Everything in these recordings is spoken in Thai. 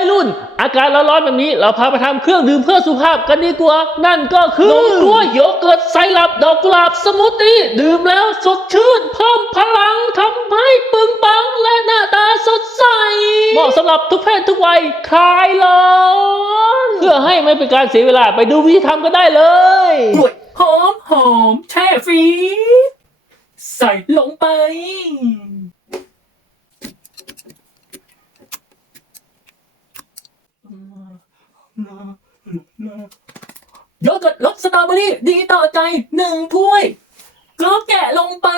ยรุ่น อากาศร้อนๆแบบนี้ เราพาไปทำเครื่องดื่มเพื่อสุขภาพกันดีกว่า นั่นก็คือนมกล้วยโยเกิร์ตไซรัปดอกกุหลาบสมูทตี้ดื่มแล้วสดชื่น เพิ่มพลังทำให้ปึงปังและหน้าตาสดใส เหมาะสำหรับทุกเพศทุกวัยคลายร้อนเพื่อให้ไม่เป็นการเสียเวลาไปดูวิธีทำกันได้เลยกล้วยหอมหอมแช่ฟรีใส่ลงไป โยเกิร์ตรสสตรอเบอรี่ดีต่อใจหนึ่งถ้วยก็แกะลงไป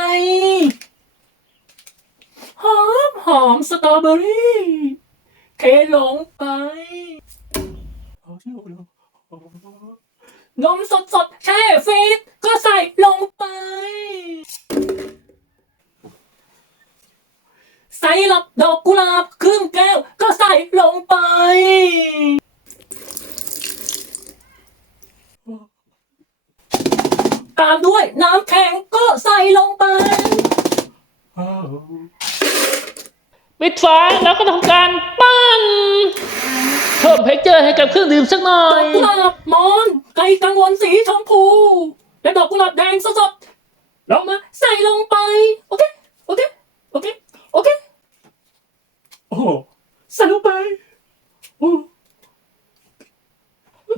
หอมหอมสตรอเบอรี่เทลงไปนมสดสดแช่ฟรีซก็ใส่ลงไป ใส่หลับดอกกุหลาบครึ่งแก้วก็ใส่ลงไป ตามด้วยน้ำแข็งก็ใส่ลงไป ปิดฝาแล้วก็ทำการปั้น เพิ่มเพกเจอร์ให้กับเครื่องดื่มสักหน่อดอย กกุหลาบมอนไก่กังวลสีชมพู และดอกกุหลาบแดงสดๆเรามาใส่ลงไป โอเค โอเค โอเค โอเค โอ้โหใส่ลงไปโอ้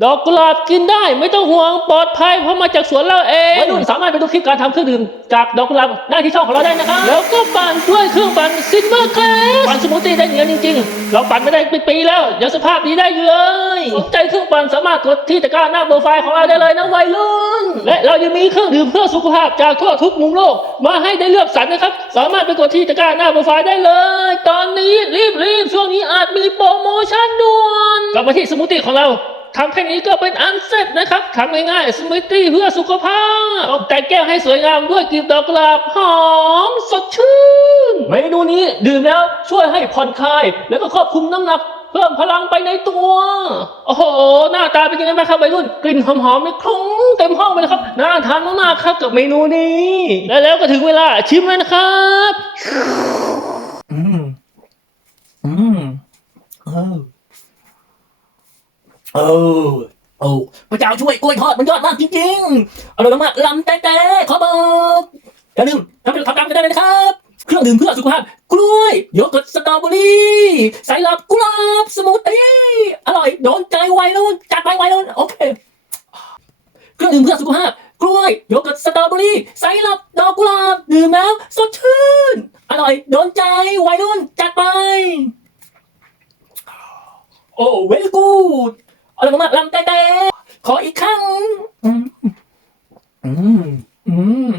ดอกกุหลาบกินได้ ไม่ต้องห่วงปลอดภัยเพราะมาจากสวนเราเองวัยรุ่นสามารถไปดูคลิปการทำเครื่องดื่มจากดอกกุหลาบได้ที่ช่องของเราได้นะครับ แล้วก็ปั่นด้วยเครื่องปั่นซินเวอร์แคลปั่นสมูทตี้ได้เหนียวจริงๆ เราปั่นไม่ได้เป็นปีแล้วยังสภาพดีได้อยู่เลยสนใจเครื่องปั่นสามารถกดที่ตะกร้าหน้าโปรไฟล์ของเราได้เลยนะวัยรุ่น และเรายังมีเครื่องดื่มเพื่อสุขภาพจากทั่วทุกมุมโลก มาให้ได้เลือกสรรนะครับ สามารถไปกดที่ตะกร้าหน้าโปรไฟล์ได้เลย ตอนนี้รีบๆช่วงนี้อาจมีโปรโมชั่นด่วนกลับมาที่สมูทตี้ของเรา ทำแค่นี้ก็เป็นอันเสร็จนะครับทำง่ายๆสมูทตี้เพื่อสุขภาพตกแต่งแก้วให้สวยงามด้วยกลีบดอกกุหลาบหอมสดชื่น เมนูนี้ดื่มแล้วช่วยให้ผ่อนคลาย แล้วก็ควบคุมน้ำหนักเพิ่มพลังไปในตัว โอ้โห หน้าตาเป็นยังไงบ้างครับวัยรุ่น กลิ่นหอมๆนี่คลุ้งเต็มห้องเลยครับ น่าทานมากๆครับกับเมนูนี้ และแล้วก็ถึงเวลาชิมแล้วนะครับ อืม อืมเออ เออโอ้พระเจ้าช่วยกล้วยทอดมันยอดมากจริงๆอร่อยมากๆลำแต่แต่ขอบอกอย่าลืมทำไปทำตามกันได้เลยนะครับ เครื่องดื่มเพื่อสุขภาพ กล้วยโยเกิร์ตสตรอเบอรี่ใส่หลับกุหลาบสมูทตี้อร่อยโดนใจวัยรุ่นจัดไปวัยรุ่นโอเคเครื่องดื่มเพื่อสุขภาพ กล้วยโยเกิร์ตสตรอเบอรี่ไซรัปดอกกุหลาบดื่มแล้วสดชื่นอร่อยโดนใจวัยรุ่นจัดไป โอ้เวลกูด อร่อยมากๆลำแต่แต่ขออีกครั้ง อืม อืม อืม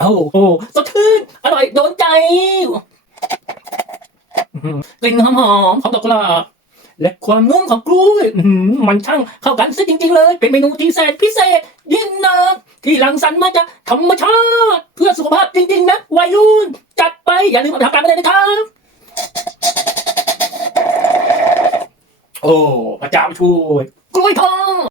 โอ้โหสดชื่นอร่อยโดนใจกลิ่นหอมๆของดอกกุหลาบและความนุ่มของกล้วยมันช่างเข้ากันซะจริง ๆ เลย เป็นเมนูที่แสนพิเศษ ยิ่งนักที่รังสรรมาจากธรรมชาติ เพื่อสุขภาพจริง ๆ นะวัยรุ่นจัดไปอย่าลืมมาทำตามกันเลยนะครับ โอ้ พระเจ้าช่วยกล้วยทอด